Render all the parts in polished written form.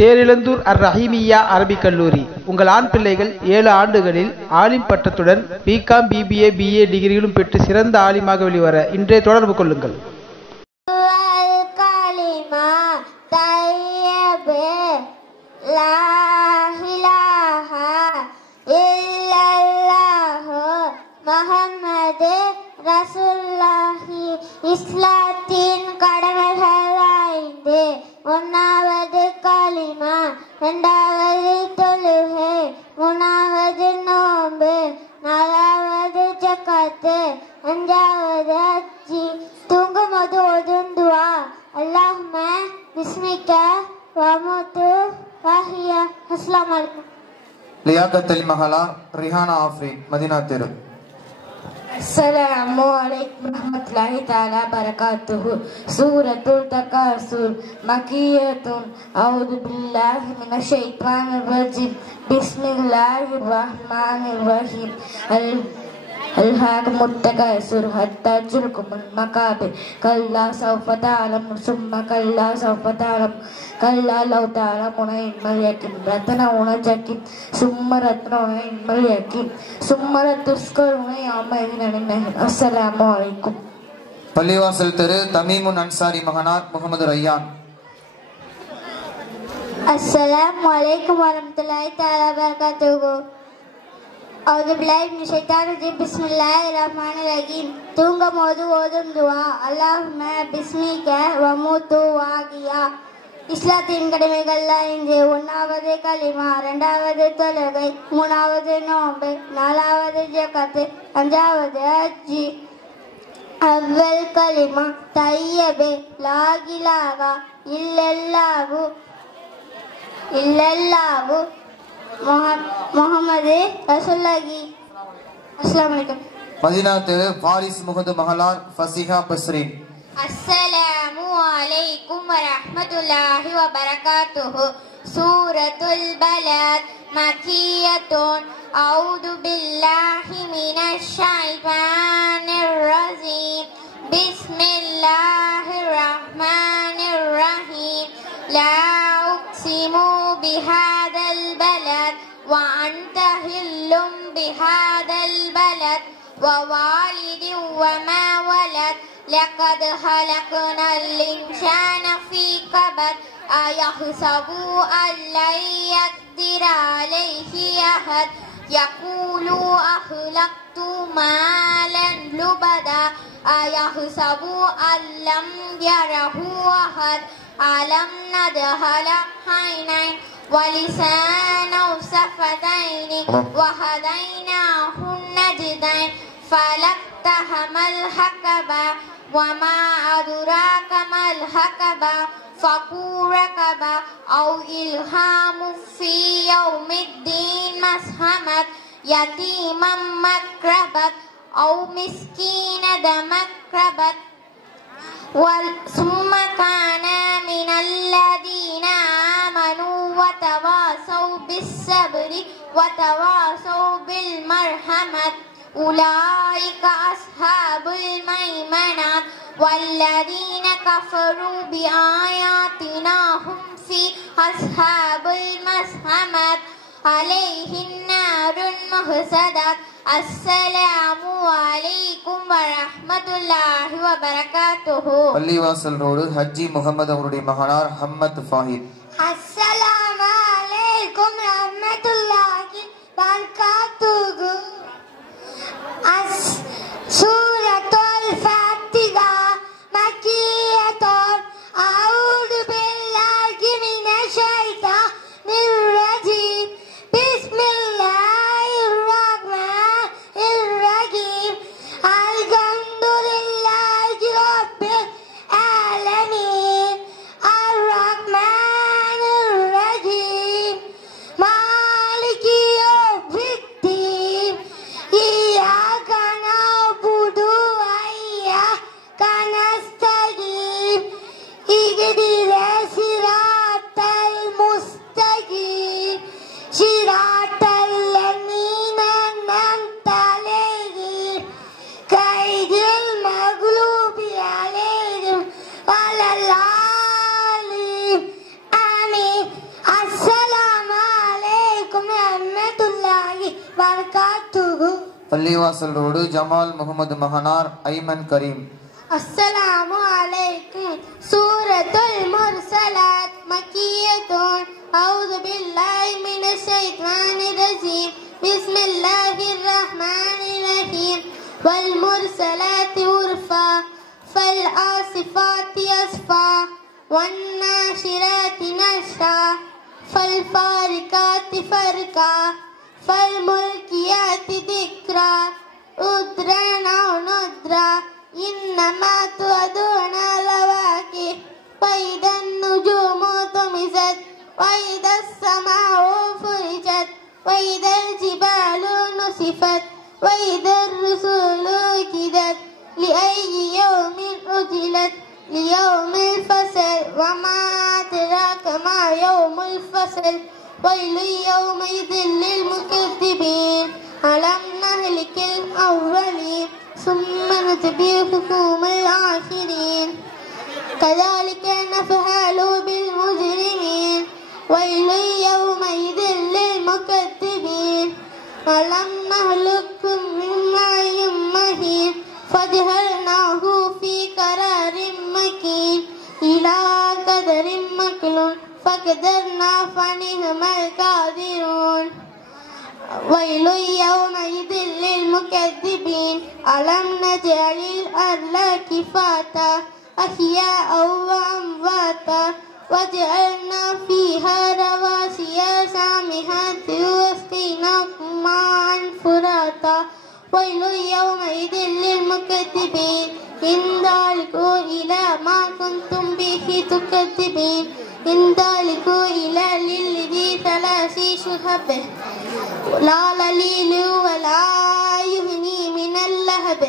தேரிழந்தூர் அர் ரஹீமியா அரபிக் கல்லூரி. உங்கள் ஆண் பிள்ளைகள் 7 ஆண்டுகளில் ஆலிம் பட்டத்துடன் பிகாம், பிபிஏ, பிஏ டிகிரிகளும் பெற்று சிறந்த ஆலிமாக வெளிவர இன்றைய தொடர்பு கொள்ளுங்கள். இஸ்லாத்தின் கடமைகள் 5. 1வது கலிமா, 2வது தொழுகை, 3வது நோன்பு, 4வது ஜகாத்து, 5வது ஹஜ்ஜி. தூங்கும்போது ஓதும் துஆ, அல்லாஹும்ம பிஸ்மிக வமுது வஹியா. அஸ்ஸலாமு அலைக்கும். லியாகத்துல் மஹலா ரிஹானா ஆஃப்ரி, மதீனா தெரு. السلام عليكم ورحمة الله تعالى وبركاته. سورة التكاثر مكية. أعوذ بالله من الشيطان الرجيم. بسم الله الرحمن الرحيم. ألهاكم التكاثر حتى زرتم المقابر. كلا سوف تعلمون ثم كلا سوف تعلمون كلا لو تعلمون علم اليقين لترون الجحيم ثم لترون علم اليقين ثم لتسألون يومئذ عن النعيم. السلام عليكم. பள்ளிவாசல் தெரு தமீமுன் அன்சாரி மகனார் முகமது ரய்யான். السلام عليكم ورحمة الله تعالى وبركاته. أعوذ بالله من الشيطان الرجيم. بسم الله الرحمن الرحيم. தூங்கும்போது ஓதும் துஆ, அல்லாஹும்ம பிஸ்மிக வமுது வஹியா. இஸ்லாத்தின் கடமைகள் 5. 1வது கலிமா, 2வது தொழுகை, 3வது நோன்பு, 4வது ஜகாத்து, 5வது ஹஜ்ஜி. அவ்வல் கலிமா தையபே லா இலாஹா இல்லல்லாஹு முஹம்மது ரசூலுல்லாஹி. அஸ்ஸலாமு அலைக்கும். மதீனா தெரு ஃபாரிஸ் முகமது மஹலார் ஃபசிஹா பஸ்ரீன். அஸ்ஸலாமு அலைக்கும் வரஹ்மத்துல்லாஹி வபரகாத்துஹு. சூரத்துல் பலத் மக்கியத்துன். அஊது பில்லாஹி மினஷ் ஷைத்தானிர் ரஜீம். பிஸ்மில்லாஹிர் ரஹ்மானிர் ரஹீம். லா உக்ஸிமு பிஹாதல் பலத் வ அன்த ஹில்லும் பிஹாதல் பலத் வ வாலிதின் வ மா வலத். لقد خلقنا الإنسان في كبد أيحسب أن لن يقدر عليه أحد يقول أهلكت مالا لبدا أيحسب أن لم يره أحد ألم نجعل عينين ولسانا وشفتين وهديناه النجدين فلاقتحم العقبة وما أدراك ما العقبة فك رقبة أو إلهام في يوم الدين مسحمة يتيما مقربة أو مسكينا مقربة ثم كان من الذين آمنوا وتواصوا بالصبر وتواصوا بالمرحمة أولئك أصحاب الميمنة والذين كفروا بآياتنا هم في أصحاب المسحمة عليهم نار مؤصدة. السلام عليكم ورحمة الله وبركاته. பள்ளிவாசல் ரோடு ஹஜ்ஜி முகமது அவருடைய மகனார் ஹம்மத் ஃபாஹித். السلام عليكم ورحمة الله وبركاته. سورة الفاتحة مكية. أعوذ بالله من الشيطان الرجيم. بسم الله الرحمن الرحيم. الحمد لله رب العالمين الرحمن الرحيم பள்ளிவாசல் ரோடு ஜமால் முகமது மகனார் ஐமன் கரீம். அஸ்ஸலாமு அலைக்கும். சூரத்துல் முர்சலாத் மக்கியத்துன். அஊது பில்லாஹி மினஷ் ஷைத்தானிர் ரஜீம். பிஸ்மில்லாஹிர் ரஹ்மானிர் ரஹீம். வல் முர்சலாத்தி உர்ஃபா ஃபல் ஆசிஃபாத்தி அஸ்ஃபா வன் நாஷிராத்தி நஷ்ரா ஃபல் ஃபாரிகாத்தி ஃபர்கா ஃபல் முல்கியாத்தி திக்ரா உத்ரா அவு நுத்ரா إنما توعدون لواقع وإذا النجوم طمست وإذا السماء فرجت وإذا الجبال نسفت وإذا الرسل كدت لأي يوم أجلت ليوم الفصل وما أدراك ما يوم الفصل ويل يومئذ للمكذبين ألم نهلك الأولين ثم نتبعهم الآخرين كذلك نفعل بالمجرمين ويل يومئذ للمكذبين ألم نهلككم من ماء مهين فجعلناه في قرار مكين إلى قدر مكنون فقدرنا فنعم القادرون ويل يومئذ للمكذبين ألم نجعل الأرض كفاتا أحياء وأمواتا وجعلنا فيها رواسي سامحات واسقيناكم ماء فراتا ويل يومئذ للمكذبين إن ذلكوا إلى ما كنتم به تكذبين إن ذلكوا إلى للذي ثلاث شهب لا لليل ولا يغني من اللهب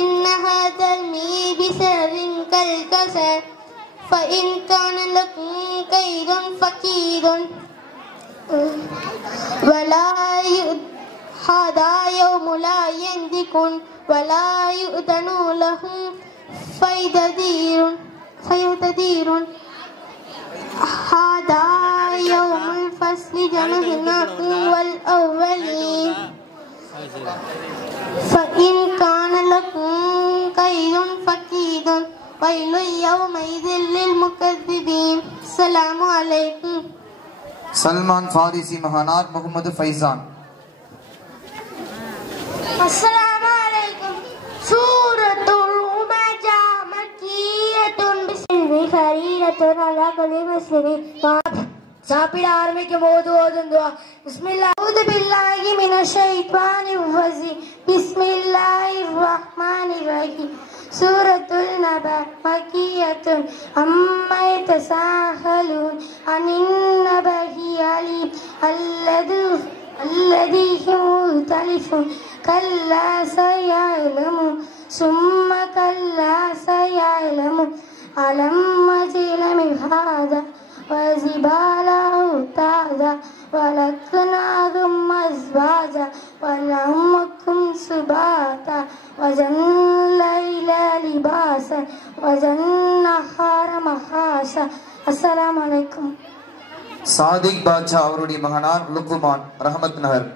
إنها ترمي بسر كالكسر فإن كان لكم كيد فكيد ولا هذا يوم لا ينطقون ولا يؤذن لهم فيعتذرون هذا يوم الفصل جمعناكم والأولين فإن كان لكم كيد فكيد ويل يومئذ للمكذبين السلام عليكم. சல்மான் ஃபாரிசி மகனார் முகமது ஃபைசான். السلام عليكم. سورة الهمزة مكية بسم فريدة على كل مسلم. சாப்பிட ஆரம்பிக்கும் போது ஓதும் துஆ. பிஸ்மில்லாஹ் அஊது பில்லாஹி மினஷ் ஷைத்தானிர் ரஜீம். பிஸ்மில்லாஹிர் ரஹ்மானிர் ரஹீம். சூரத்துல் நபா மக்கியத்துன் அம்மா யதசாஹலூன் அனின் நபஹி அலீம் الذي مختلف كلا سيعلم ثم كلا سيعلم ألم نجعل مهادا وجبال أوتادا ولكناكم أزواجا ولأمكم سباتا وجعلنا الليل لباسا وجعلنا النهار معاشا. السلام عليكم. சாதிக் பாட்சா அவருடைய மகனார் லுக்குமான் ரஹமத் நகர்.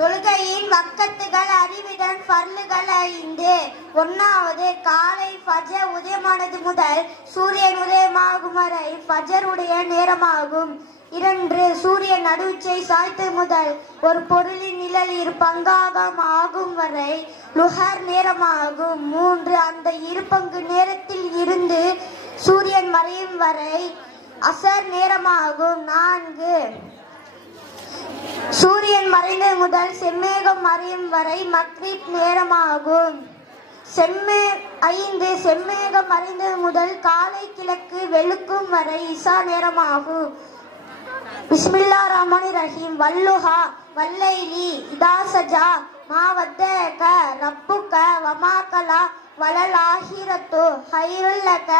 தொழுகையின் வக்கத்துகள் அறிவிடன் ஃபர்லுகள் 5. 1வது காலை ஃபஜர் உதயமானது முதல் சூரியன் உதயமாகும் வரை ஃபஜருடைய நேரமாகும். 2 சூரியன் நடுவுச்சை சாய்த்து முதல் ஒரு பொருளின் நிழல் 2 பங்காகம் ஆகும் வரை லுஹர் நேரமாகும். 3 அந்த 2 பங்கு நேரத்தில் இருந்து சூரியன் மறையும் வரை அசர் நேரமாகும். 4 சூரியன் மறைந்தது முதல் செம்மேகம் மறையும் வரை மக்ரிப் நேரமாகும். 5 செம்மேகம் மறைந்தது முதல் காலை கிழக்கு வெளுக்கும் வரை இசா நேரமாகும். பிஸ்மில்லாஹ் ரஹ்மானிர் ரஹீம். வல்லுஹா வல்லைலி இதா சஜா மா வத்தக ரப்புக வமா கலா வலல் ஆஹிரத்து ஹைருல் லக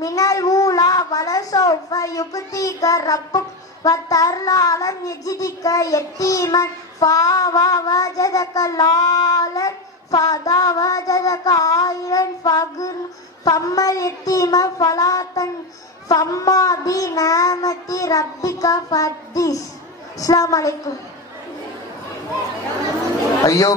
மினல் ஊலா வலசௌஃப யுக்திக ரப்புக் வத்தர்லாலம் யஜிதிக யத்தீமன் ஃபாவா வஜதக லாலன் ஃபாதா வஜதக ஆயிரன் ஃபகுன் ஃபம்மல் யத்தீம ஃபலாத்தன் ஃபம்மா பி நாமத்தி ரப்பிக ஃபத்திஸ். அஸ்ஸலாமு அலைக்கும். ஐயோ